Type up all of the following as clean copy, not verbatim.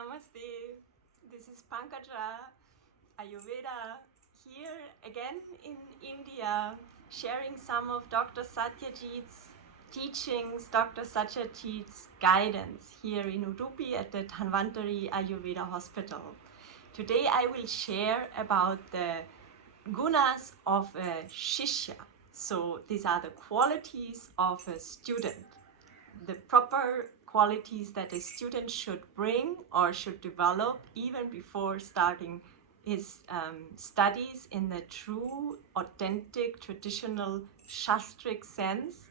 Namaste, this is Pankaja, Ayurveda, here again in India, sharing some of Dr Satyajith's teachings, Dr Satyajith's guidance here in Udupi at the Dhanvantari Ayurveda Hospital. Today I will share about the gunas of a Shishya. So these are the qualities of a student, the proper qualities that a student should bring or should develop even before starting his studies in the true, authentic, traditional Shastric sense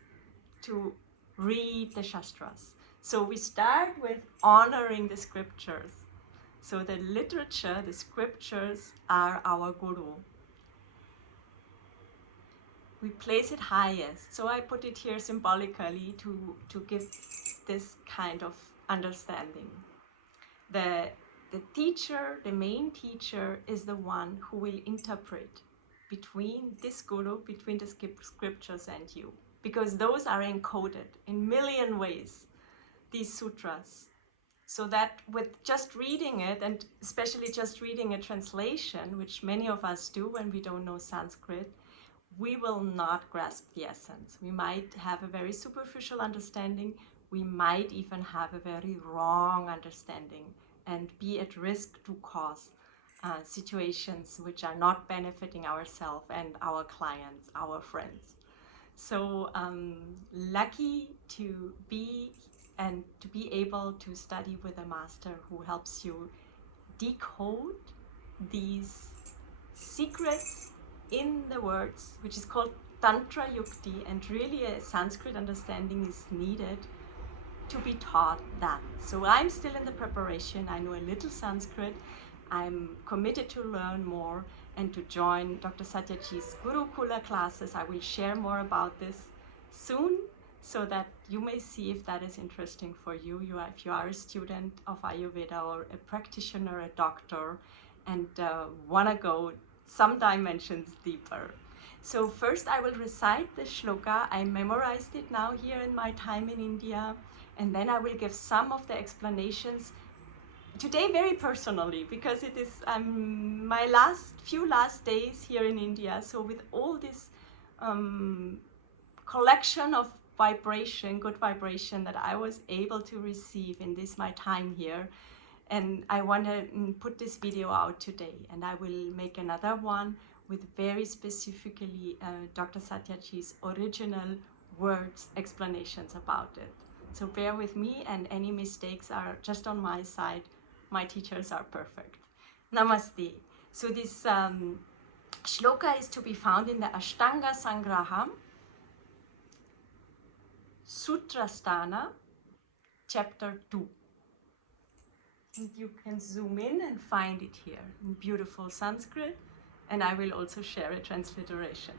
to read the Shastras. So we start with honoring the scriptures. So the literature, the scriptures are our Guru. We place it highest. So I put it here symbolically to give this kind of understanding. The teacher, the main teacher, is the one who will interpret between this Guru, between the scriptures and you. Because those are encoded in million ways, these sutras. So that with just reading it, and especially just reading a translation, which many of us do when we don't know Sanskrit, we will not grasp the essence. We might have a very superficial understanding. We might even have a very wrong understanding and be at risk to cause situations which are not benefiting ourselves and our clients, our friends. So lucky to be able to study with a master who helps you decode these secrets in the words, which is called Tantra Yukti, and really a Sanskrit understanding is needed to be taught that. So I'm still in the preparation. I know a little Sanskrit. I'm committed to learn more and to join Dr Satyajith's Gurukula classes. I will share more about this soon so that you may see if that is interesting for you. If you are a student of Ayurveda or a practitioner, a doctor, and want to go some dimensions deeper. So first I will recite the shloka. I memorized it now here in my time in India, and then I will give some of the explanations today very personally, because it is my few last days here in India. So with all this collection of vibration, good vibration that I was able to receive in this my time here, and I want to put this video out today, and I will make another one with very specifically Dr. Satyajith's original words, explanations about it. So bear with me, and any mistakes are just on my side. My teachers are perfect. Namaste. So this shloka is to be found in the Ashtanga Sangraham, Sutrasthana, chapter 2. And you can zoom in and find it here in beautiful Sanskrit, and I will also share a transliteration.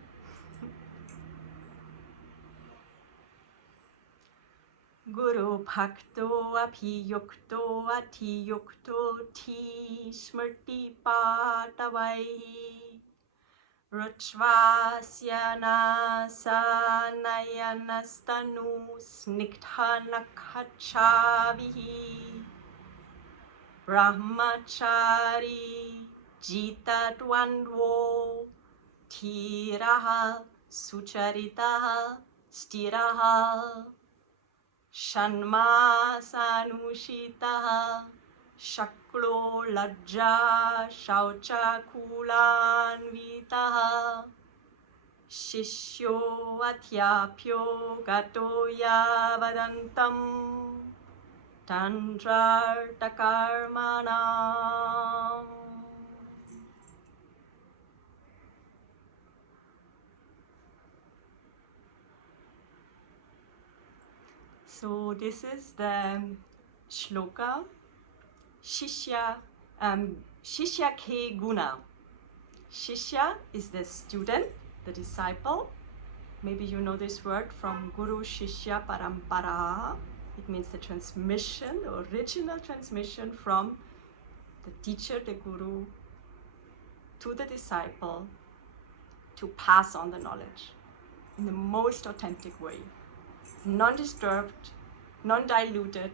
Guru bhakto abhiyukto atiyukto ti smrti patavai ruchvasyana sanayanastanu snikthanakhachavihi Brahmachari Jitadvandvo Thiraha Sucharitaha Stiraha Shanmasanushitaha Shaklo Lajja Shauchakulanvitaha Shishyo Atyapyo Gatoya Vadantam Tantrartakarmana. So this is the shloka, Shishya Ke Guna. Shishya is the student, the disciple. Maybe you know this word from Guru Shishya Paramparā. It means the transmission, the original transmission from the teacher, the Guru, to the disciple to pass on the knowledge in the most authentic way. Non-disturbed, non-diluted,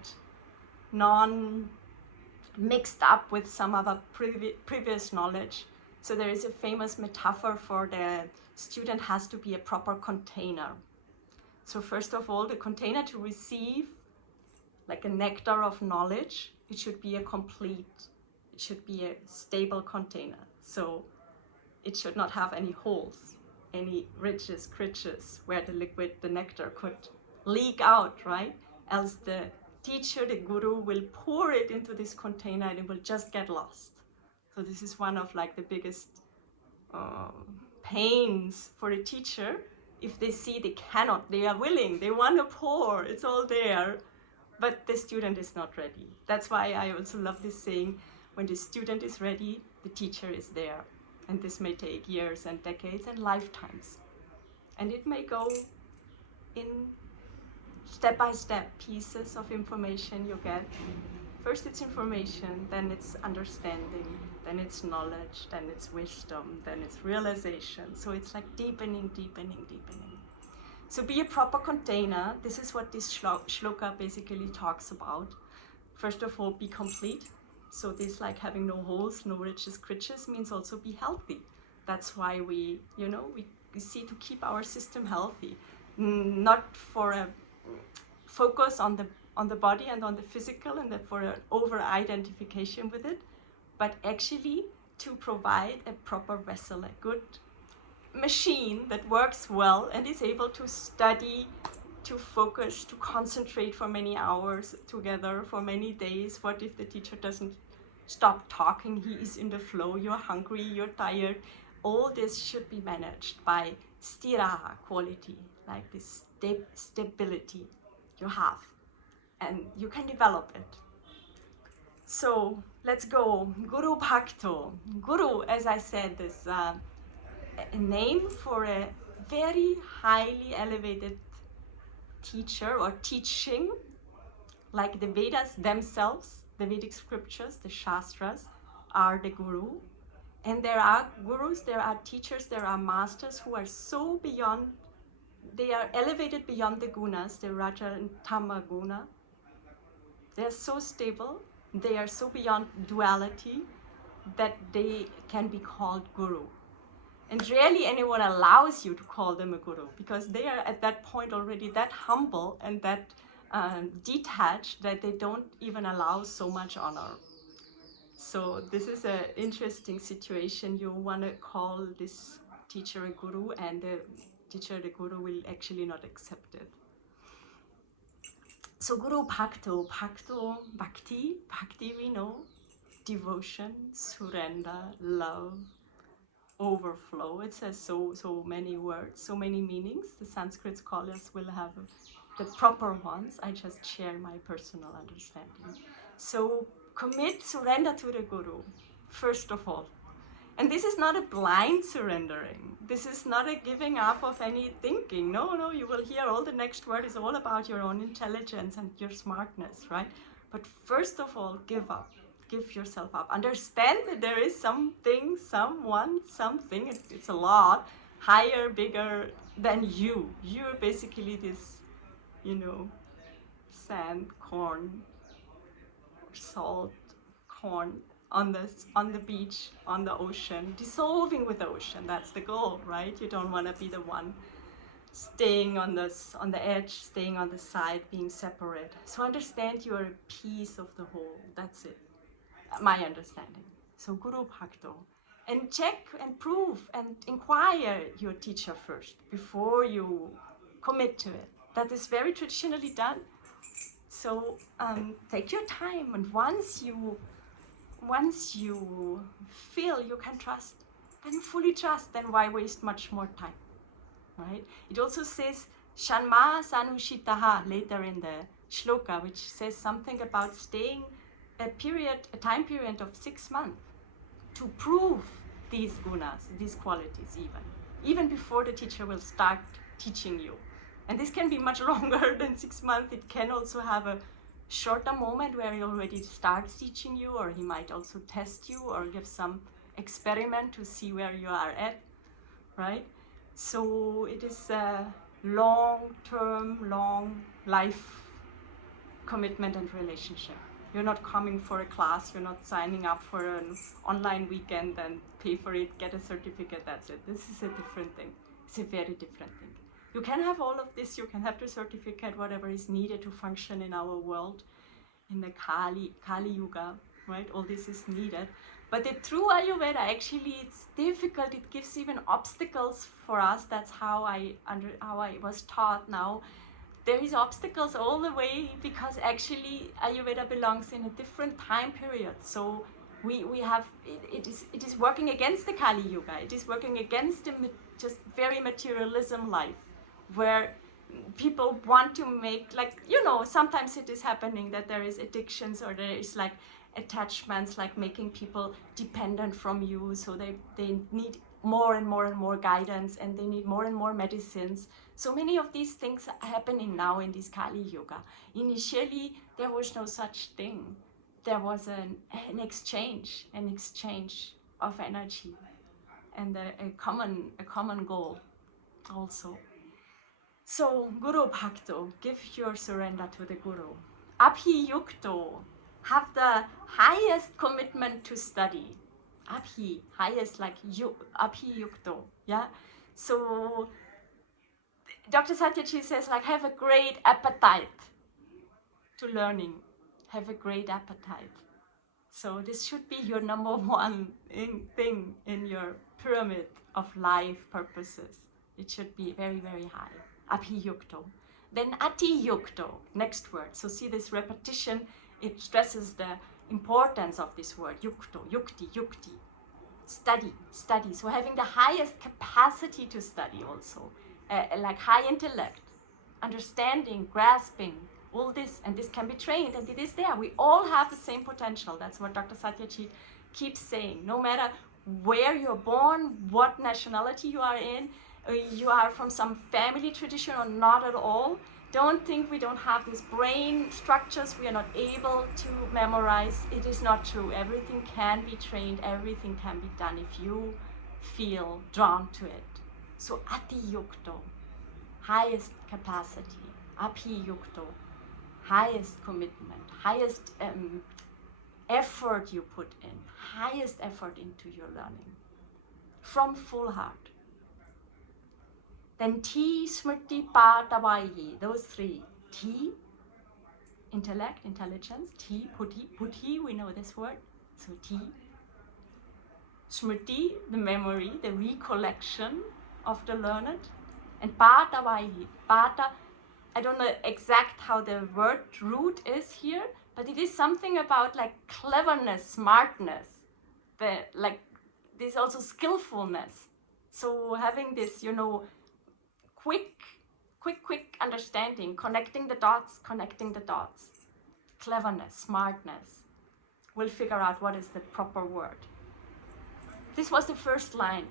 mixed up with some other previous knowledge. So there is a famous metaphor for the student has to be a proper container. So first of all, the container to receive like a nectar of knowledge, it should be it should be a stable container. So it should not have any holes, any ridges, critches, where the liquid, the nectar could leak out, right? Else the teacher, the guru, will pour it into this container and it will just get lost. So this is one of like the biggest pains for a teacher. If they see they cannot, they are willing, they want to pour, it's all there, but the student is not ready. That's why I also love this saying, when the student is ready, the teacher is there. And this may take years and decades and lifetimes. And it may go in step-by-step pieces of information you get. First it's information, then it's understanding, then it's knowledge, then it's wisdom, then it's realization. So it's like deepening, deepening, deepening. So be a proper container. This is what this shloka basically talks about. First of all, be complete. So this, like having no holes, no ridges, critches, means also be healthy. That's why we see to keep our system healthy, not for a focus on the body and on the physical and for an over-identification with it, but actually to provide a proper vessel, a good machine that works well and is able to study, to focus, to concentrate for many hours together, for many days. What if the teacher doesn't stop talking? He is in the flow, you're hungry, you're tired. All this should be managed by stira quality, like this stability you have, and you can develop it. So let's go. Guru Bhakto. Guru, as I said, is a name for a very highly elevated teacher or teaching, like the Vedas themselves, the Vedic scriptures, the Shastras, are the Guru. And there are Gurus, there are teachers, there are masters who are so beyond, they are elevated beyond the gunas, the Raja and Tama guna. They are so stable, they are so beyond duality that they can be called Guru. And rarely anyone allows you to call them a Guru, because they are at that point already that humble and that detached that they don't even allow so much honor. So this is an interesting situation. You want to call this teacher a Guru, and the teacher, the Guru, will actually not accept it. So Guru Bhakto, Bhakti we know, devotion, surrender, love, overflow. It says so many words, so many meanings. The Sanskrit scholars will have the proper ones. I just share my personal understanding. So commit, surrender to the Guru, first of all. And this is not a blind surrendering. This is not a giving up of any thinking. No, you will hear all the next word is all about your own intelligence and your smartness, right? But first of all, give up. Give yourself up. Understand that there is something, someone, something, it's a lot, higher, bigger than you. You're basically this, sand, corn, salt, corn on the beach, on the ocean, dissolving with the ocean. That's the goal, right? You don't want to be the one staying on the edge, staying on the side, being separate. So understand you are a piece of the whole. That's it. My understanding. So Guru Bhakto. And check and prove and inquire your teacher first before you commit to it. That is very traditionally done. So take your time, and once you feel you can trust, then fully trust, then why waste much more time, right? It also says Shanma Sanushitaha later in the shloka, which says something about staying a time period of 6 months to prove these gunas, these qualities even before the teacher will start teaching you. And this can be much longer than 6 months. It can also have a shorter moment where he already starts teaching you, or he might also test you or give some experiment to see where you are at, right? So it is a long-term, long life commitment and relationship You're not coming for a class, you're not signing up for an online weekend and pay for it, get a certificate, that's it. This is a different thing. It's a very different thing. You can have all of this, you can have the certificate, whatever is needed to function in our world, in the Kali Yuga, right? All this is needed. But the true Ayurveda, actually, it's difficult. It gives even obstacles for us. That's how I was taught now. There is obstacles all the way because actually Ayurveda belongs in a different time period. So we have, it is working against the Kali Yuga. It is working against the just very materialism life, where people want to make, like, you know, sometimes it is happening that there is addictions or there is like attachments, like making people dependent from you, so they need more and more and more guidance, and they need more and more medicines. So many of these things are happening now in this Kali Yuga. Initially there was no such thing. There was an exchange of energy and a common goal also. So Guru Bhakto, give your surrender to the Guru. Abhi Yukto, have the highest commitment to study. Abhi, highest, like you, Abhi Yukto, yeah? So Dr Satyajith says, like, have a great appetite to learning. Have a great appetite. So this should be your number one thing in your pyramid of life purposes. It should be very, very high. Abhi Yukto. Then Ati Yukto, next word. So see this repetition, it stresses the importance of this word, yukto, yukti, yukti. Study, study. So having the highest capacity to study also, like high intellect, understanding, grasping, all this, and this can be trained, and it is there. We all have the same potential. That's what Dr Satyajith keeps saying. No matter where you're born, what nationality you are in, you are from some family tradition or not at all, don't think we don't have these brain structures, we are not able to memorize. It is not true. Everything can be trained, everything can be done if you feel drawn to it. So Ati Yukto, highest capacity. Abhi Yukto, highest commitment, highest effort you put in, highest effort into your learning, from full heart. Then T, Smriti, Patavayi, those three. T, intellect, intelligence. T, Buddhi, we know this word. So T. Smriti, the memory, the recollection of the learned. And Patavayi, Pata, I don't know exact how the word root is here, but it is something about like cleverness, smartness, like this also skillfulness. So having this, you know, quick understanding, connecting the dots, cleverness, smartness. We'll figure out what is the proper word. This was the first line.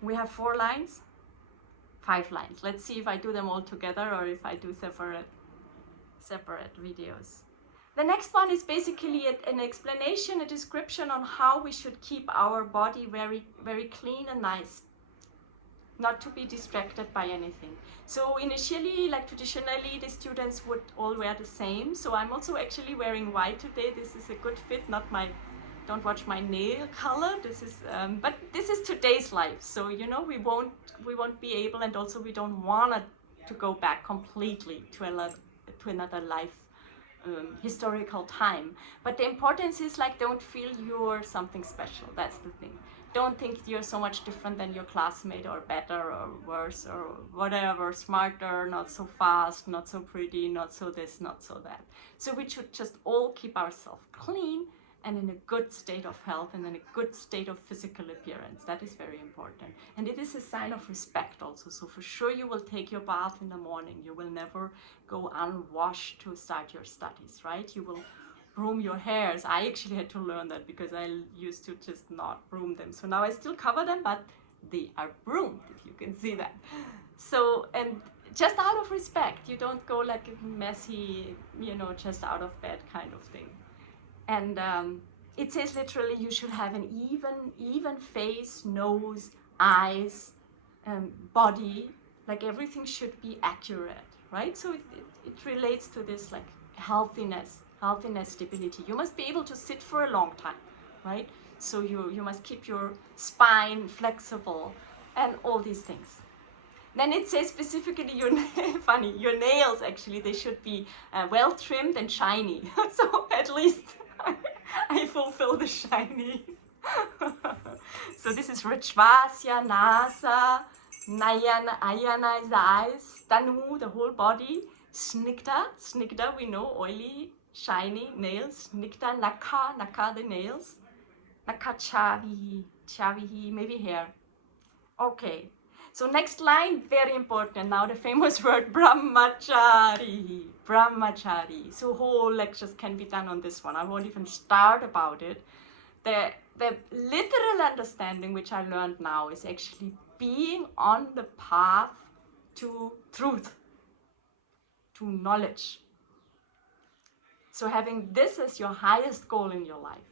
We have 4 lines, 5 lines. Let's see if I do them all together or if I do separate videos. The next one is basically an explanation, a description on how we should keep our body very, very clean and nice, not to be distracted by anything. So initially, like traditionally, the students would all wear the same. So I'm also actually wearing white today. This is a good fit, not my, don't watch my nail color. This is, but this is today's life. So, you know, we won't be able, and also we don't want to go back completely to another life, historical time. But the importance is, like, don't feel you're something special. That's the thing. Don't think you're so much different than your classmate, or better or worse or whatever, smarter, not so fast, not so pretty, not so this, not so that. So we should just all keep ourselves clean and in a good state of health and in a good state of physical appearance. That is very important. And it is a sign of respect also. So for sure you will take your bath in the morning. You will never go unwashed to start your studies, right? You will broom your hairs. I actually had to learn that because I used to just not broom them. So now I still cover them, but they are broomed, if you can see that. So, and just out of respect, you don't go like a messy, you know, just out of bed kind of thing. And it says literally you should have an even face, nose, eyes, body, like everything should be accurate, right? So it relates to this like healthiness healthiness, stability. You must be able to sit for a long time, right? So you must keep your spine flexible and all these things. Then it says specifically your funny, your nails actually, they should be well trimmed and shiny. So at least I fulfill the shiny. So this is Rachvasya, Nasa, Nayana, Ayana is the eyes, Tanu, the whole body, Snigdha we know, oily, shiny nails, Snigdha, Naka the nails, Naka Chavihi, maybe hair. Okay, so next line, very important. Now the famous word brahmachari. So whole lectures can be done on this one. I won't even start about it. The literal understanding which I learned now is actually being on the path to truth, to knowledge. So having this as your highest goal in your life,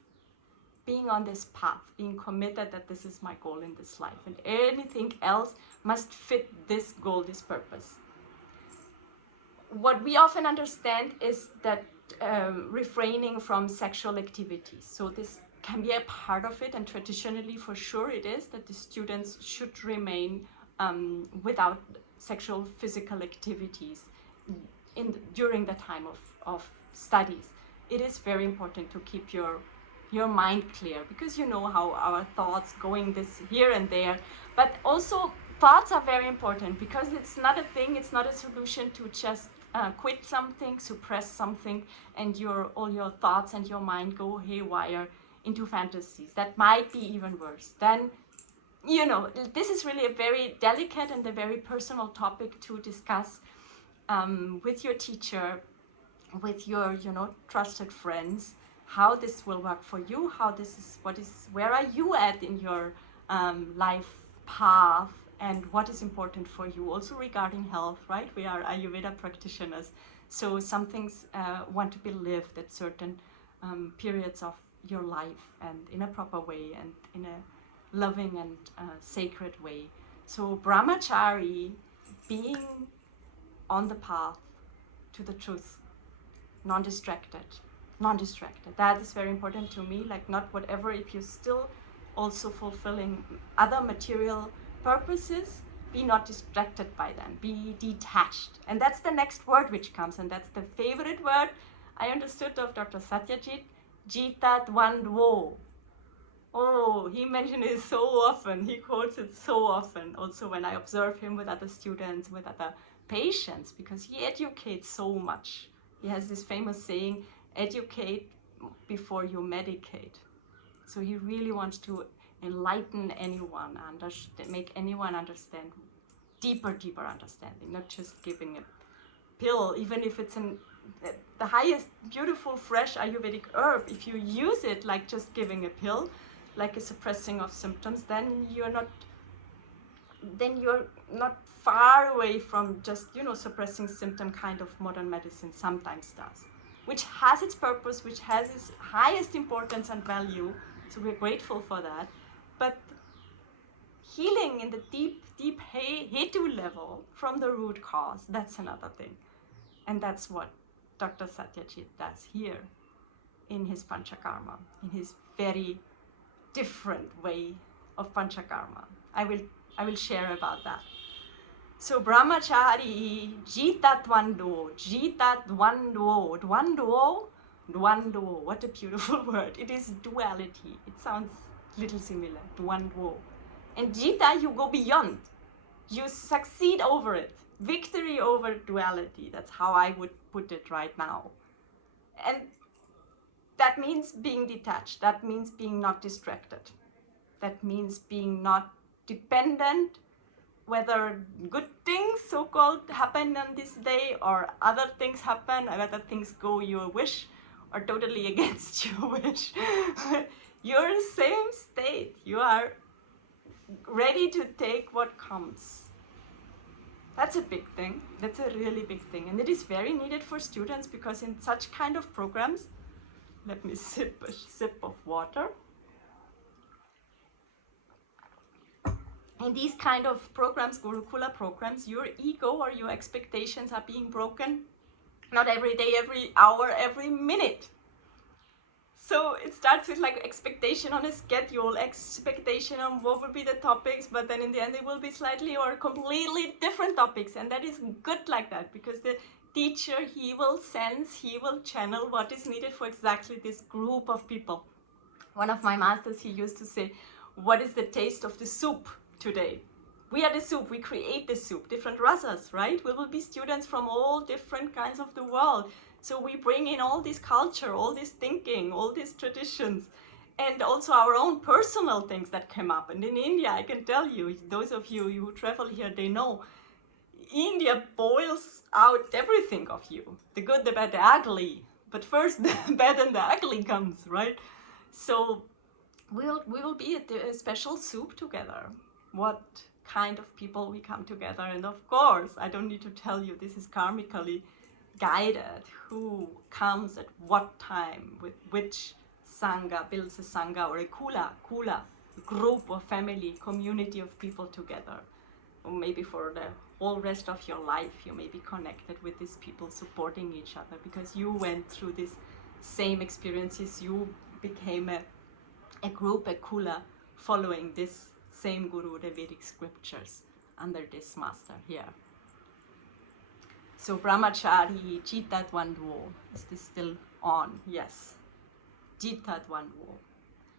being on this path, being committed that this is my goal in this life, and anything else must fit this goal, this purpose. What we often understand is that refraining from sexual activities. So this can be a part of it, and traditionally for sure it is, that the students should remain without sexual physical activities during the time of studies. It is very important to keep your mind clear, because you know how our thoughts going this here and there, but also thoughts are very important, because it's not a thing, it's not a solution to just quit something, suppress something, and all your thoughts and your mind go haywire into fantasies. That might be even worse. Then, you know, this is really a very delicate and a very personal topic to discuss with your teacher, with your, you know, trusted friends, how this will work for you, where are you at in your life path, and what is important for you, also regarding health, right? We are Ayurveda practitioners, so some things want to be lived at certain periods of your life, and in a proper way, and in a loving and sacred way. So brahmachari, being on the path to the truth, non-distracted. That is very important to me, like not whatever, if you're still also fulfilling other material purposes, be not distracted by them, be detached. And that's the next word which comes, and that's the favorite word I understood of Dr Satyajith, Jita Dvandvo. Oh, he mentioned it so often, he quotes it so often, also when I observe him with other students, with other patients, because he educates so much. He has this famous saying, educate before you medicate. So he really wants to enlighten anyone, make anyone understand, deeper understanding, not just giving a pill, even if it's the highest beautiful fresh Ayurvedic herb. If you use it like just giving a pill, like a suppressing of symptoms, then you're not far away from just, you know, suppressing symptom kind of modern medicine sometimes does, which has its purpose, which has its highest importance and value. So we're grateful for that. But healing in the deep hetu level from the root cause, that's another thing. And that's what Dr Satyajith does here in his Panchakarma, in his very different way of Panchakarma. I will share about that. So brahmachari, jita dvando, dvando, what a beautiful word. It is duality. It sounds little similar, dvando. And jita, you go beyond. You succeed over it. Victory over duality. That's how I would put it right now. And that means being detached. That means being not distracted. That means being not dependent, whether good things so-called happen on this day or other things happen, or whether things go your wish or totally against your wish. You're in the same state. You are ready to take what comes. That's a big thing. That's a really big thing. And it is very needed for students, because in such kind of programs, let me sip a sip of water. In these kind of programs, Gurukula programs, your ego or your expectations are being broken not every day, every hour, every minute. So it starts with like expectation on a schedule, expectation on what will be the topics, but then in the end it will be slightly or completely different topics, and that is good like that, because the teacher, he will sense, he will channel what is needed for exactly this group of people. One of my masters, he used to say, what is the taste of the soup today? We are the soup, we create the soup, different rasas, right? We will be students from all different kinds of the world. So we bring in all this culture, all this thinking, all these traditions, and also our own personal things that come up. And in India, I can tell you, those of you who travel here, they know, India boils out everything of you, the good, the bad, the ugly. But first, the bad and the ugly comes, right? So we will be a special soup together. What kind of people we come together, and of course, I don't need to tell you, this is karmically guided, who comes at what time, with which sangha, builds a sangha or a kula, group or family, community of people together. Or maybe for the whole rest of your life, you may be connected with these people, supporting each other, because you went through these same experiences, you became a group, a kula, following this same guru, the Vedic scriptures, under this master here. So brahmachari, jita dvandvo, is this still on? Yes, jita dvandvo.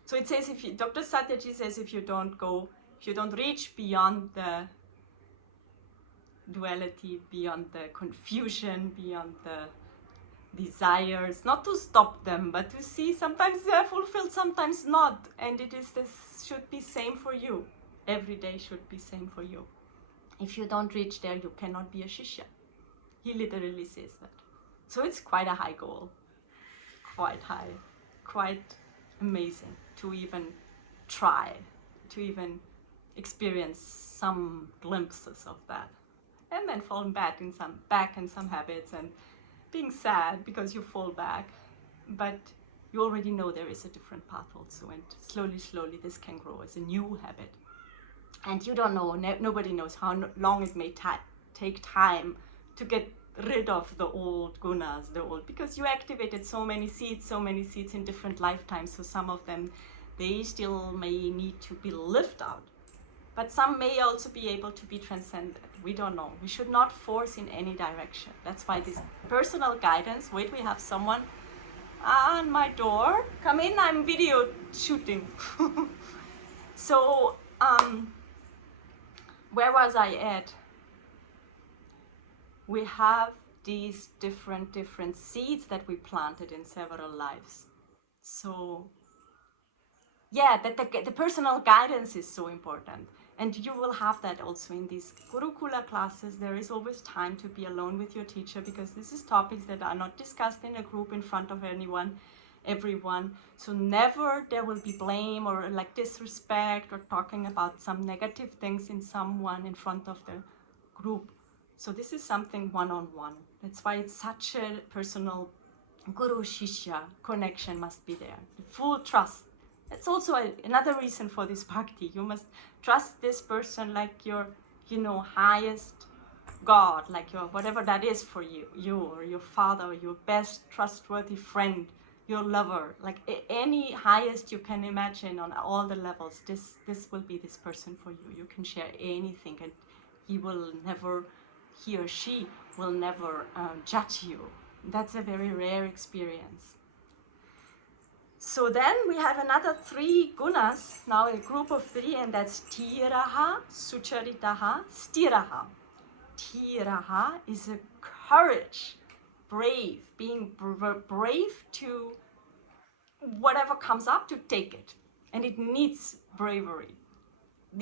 So it says, if you, Dr Satji says, if you don't reach beyond the duality, beyond the confusion, beyond the desires, not to stop them, but to see sometimes they are fulfilled, sometimes not, and it is this should be same for you. Every day should be same for you. If you don't reach there, you cannot be a Shishya. He literally says that. So it's quite a high goal, quite high, quite amazing to even try, to even experience some glimpses of that, and then falling back in some habits and being sad because you fall back, but you already know there is a different path also, and slowly this can grow as a new habit. And you don't know, nobody knows how long it may take time to get rid of the old gunas, because you activated so many seeds in different lifetimes, so some of them, they still may need to be lived out. But some may also be able to be transcended. We don't know. We should not force in any direction. That's why this personal guidance, wait, we have someone on my door. Come in, I'm video shooting. So, where was I at? We have these different seeds that we planted in several lives. So, yeah, the personal guidance is so important. And you will have that also in these Gurukula classes. There is always time to be alone with your teacher, because this is topics that are not discussed in a group in front of everyone. So never there will be blame or like disrespect or talking about some negative things in someone in front of the group. So this is something one-on-one. That's why it's such a personal Guru-Shishya connection must be there. The full trust. That's also another reason for this bhakti. You must trust this person like your, highest God, like your, whatever that is for you or your father, or your best trustworthy friend, your lover, like any highest you can imagine on all the levels. This will be this person for you. You can share anything, and he or she will never judge you. That's a very rare experience. So then we have another 3 gunas, now a group of 3, and that's Tiraha, Sucharitaha, Stiraha. Tiraha is a courage, brave, being brave to whatever comes up, to take it. And it needs bravery,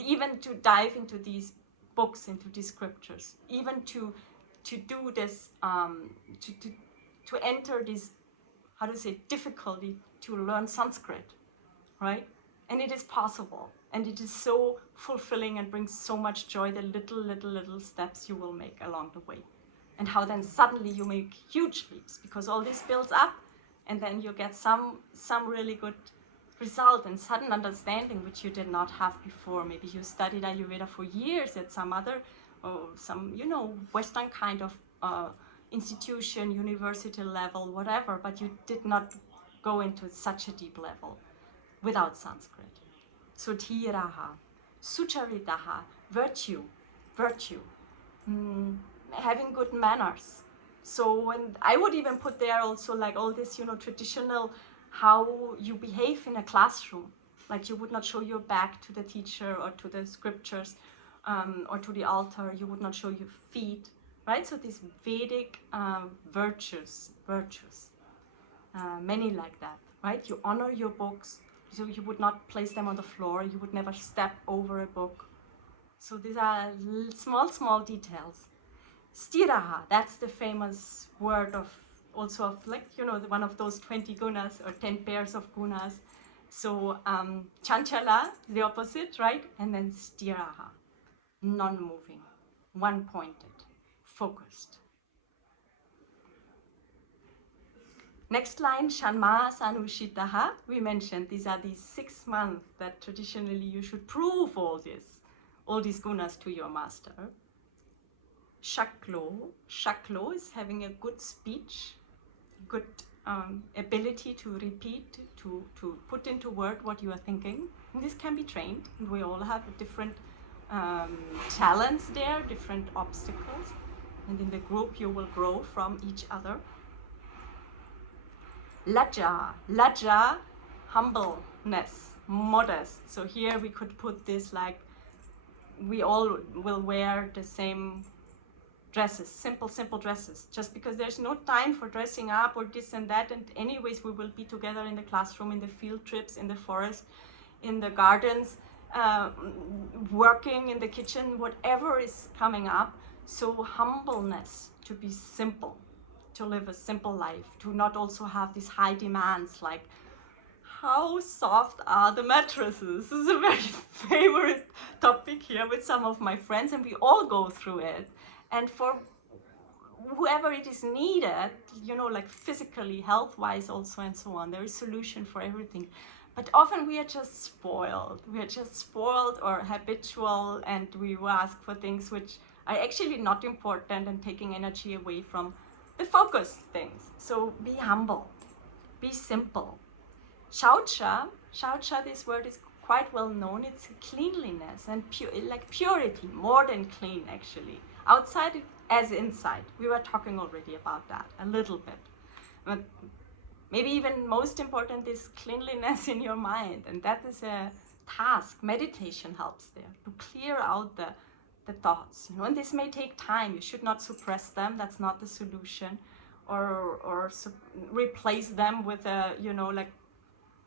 even to dive into these books, into these scriptures, even to do this, to enter this, difficulty to learn Sanskrit, right? And it is possible, and it is so fulfilling and brings so much joy, the little steps you will make along the way. And how then suddenly you make huge leaps, because all this builds up, and then you get some really good result and sudden understanding which you did not have before. Maybe you studied Ayurveda for years at some other, or some, Western kind of institution, university level, whatever, but you did not go into such a deep level without Sanskrit. So dhiraha, sucharitaha, virtue, having good manners. So, and I would even put there also like all this, traditional, how you behave in a classroom. Like you would not show your back to the teacher or to the scriptures or to the altar. You would not show your feet, right? So these Vedic virtues, many like that, right? You honor your books. So you would not place them on the floor. You would never step over a book. So these are small details. Stiraha, that's the famous word of also of like, one of those 20 gunas or 10 pairs of gunas. So chanchala, the opposite, right? And then stiraha, non-moving, one-pointed, focused. Next line, shanma sanushitaha. We mentioned these are these 6 months that traditionally you should prove all these gunas to your master. Shaklo is having a good speech, good ability to repeat, to put into word what you are thinking. And this can be trained. We all have different talents there, different obstacles. And in the group you will grow from each other. Lajja, humbleness, modest. So here we could put this like, we all will wear the same dresses, simple dresses, just because there's no time for dressing up or this and that, and anyways we will be together in the classroom, in the field trips, in the forest, in the gardens, working in the kitchen, whatever is coming up. So humbleness, to be simple, to live a simple life, to not also have these high demands like, how soft are the mattresses? This is a very favorite topic here with some of my friends, and we all go through it. And for whoever it is needed, like physically, health-wise also, and so on, there is solution for everything. But often we are just spoiled. We are just spoiled or habitual, and we ask for things which are actually not important and taking energy away from the focused things. So be humble, be simple. Shaucha, this word is quite well known. It's cleanliness and purity, more than clean actually. Outside as inside. We were talking already about that a little bit. But maybe even most important is cleanliness in your mind. And that is a task. Meditation helps there to clear out the thoughts. And this may take time. You should not suppress them. That's not the solution. Or replace them with a, like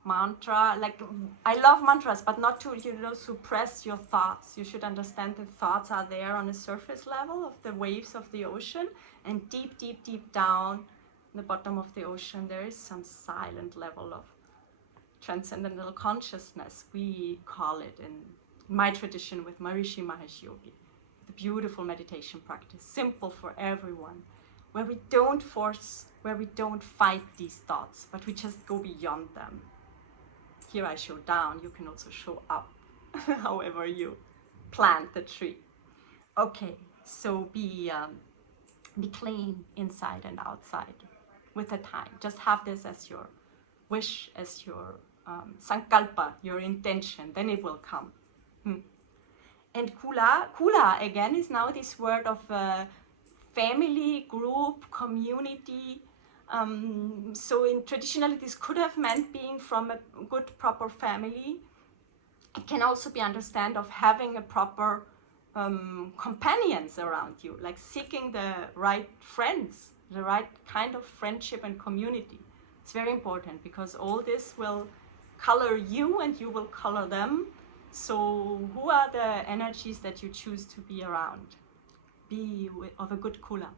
mantra. Like, I love mantras, but not to, suppress your thoughts. You should understand that thoughts are there on a surface level of the waves of the ocean, and deep down in the bottom of the ocean, there is some silent level of transcendental consciousness, we call it in my tradition with Maharishi Mahesh Yogi. The beautiful meditation practice, simple for everyone, where we don't force, where we don't fight these thoughts, but we just go beyond them. Here I show down, you can also show up, however you plant the tree. Okay, so be clean inside and outside with the time. Just have this as your wish, as your sankalpa, your intention, then it will come. And kula again is now this word of family, group, community. So traditionally this could have meant being from a good proper family. It can also be understand of having a proper companions around you, like seeking the right friends, the right kind of friendship and community. It's very important because all this will color you and you will color them. So who are the energies that you choose to be around? Be of a good kula.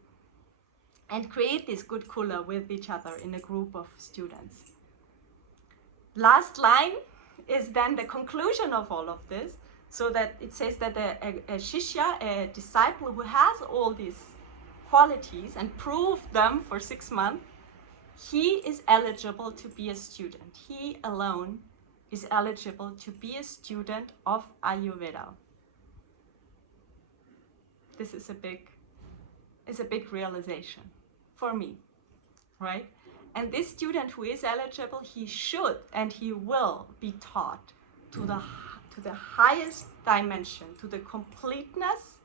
And create this good kula with each other in a group of students. Last line is then the conclusion of all of this, so that it says that a shishya, a disciple who has all these qualities and proved them for 6 months, he is eligible to be a student. He alone is eligible to be a student of Ayurveda. This is a big realization. for me, right? And this student who is eligible, he should and he will be taught to the highest dimension, to the completeness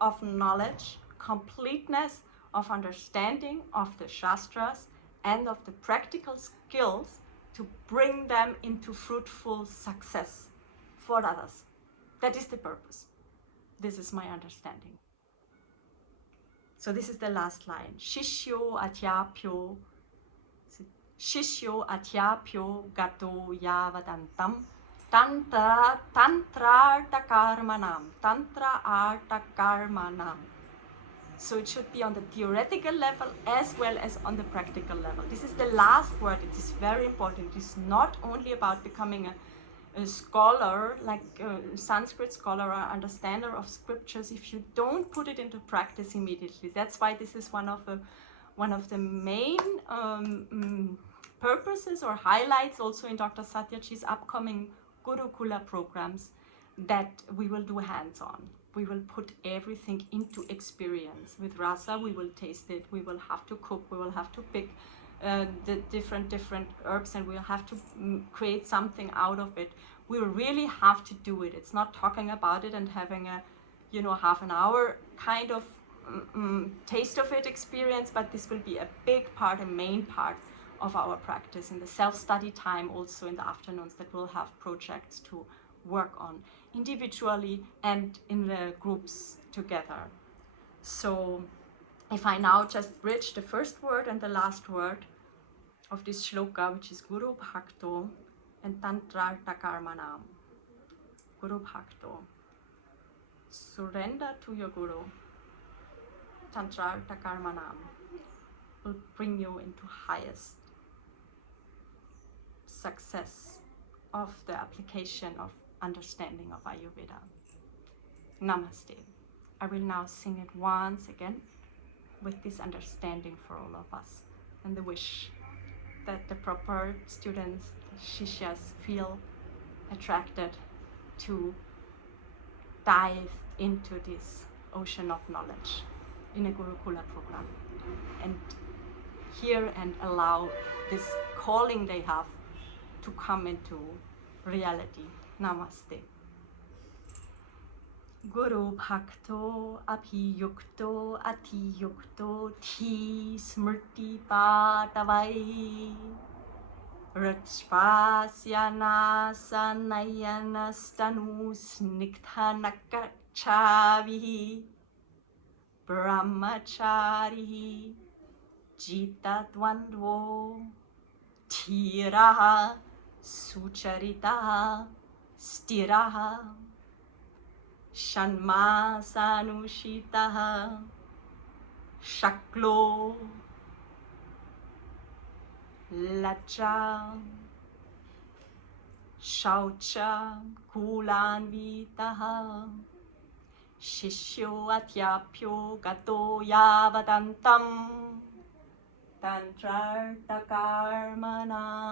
of knowledge, completeness of understanding of the Shastras and of the practical skills to bring them into fruitful success for others. That is the purpose. This is my understanding. So this is the last line. Shishyo atyapyo gato yavadantam tantra arta karmanam. So it should be on the theoretical level as well as on the practical level. This is the last word. It is very important. It is not only about becoming a scholar, like a Sanskrit scholar or understander of scriptures, if you don't put it into practice immediately. That's why this is one of the main purposes or highlights also in Dr Satyajith's upcoming Gurukula programs, that we will do hands-on. We will put everything into experience. With rasa, we will taste it. We will have to cook. We will have to pick the different herbs, and we'll have to create something out of it. We will really have to do it. It's not talking about it and having a, half an hour kind of taste of it experience, but this will be a big part, a main part of our practice in the self-study time, also in the afternoons, that we'll have projects to work on individually and in the groups together. So if I now just bridge the first word and the last word of this shloka, which is Guru Bhakto and Tantrartha Karmanam. Guru Bhakto. Surrender to your Guru. Tantrartha Karmanam will bring you into highest success of the application of understanding of Ayurveda. Namaste. I will now sing it once again with this understanding for all of us, and the wish that the proper students, Shishyas, feel attracted to dive into this ocean of knowledge in a Gurukula program and hear and allow this calling they have to come into reality. Namaste. Guru Bhakto Abhiyukto Atiyukto Thi Smrti Patavai Rachvasyana Sanayana Stanu Sniktha Nakachavihi Brahmachari Jita Dvandvo Thiraha Sucharitaha Stiraha Shanmasanushitaha Shaklo Lajja Shaucha Kulanvitaha Shishyo Atyapyo Gato Yavadantam Tantrartha Karmanam.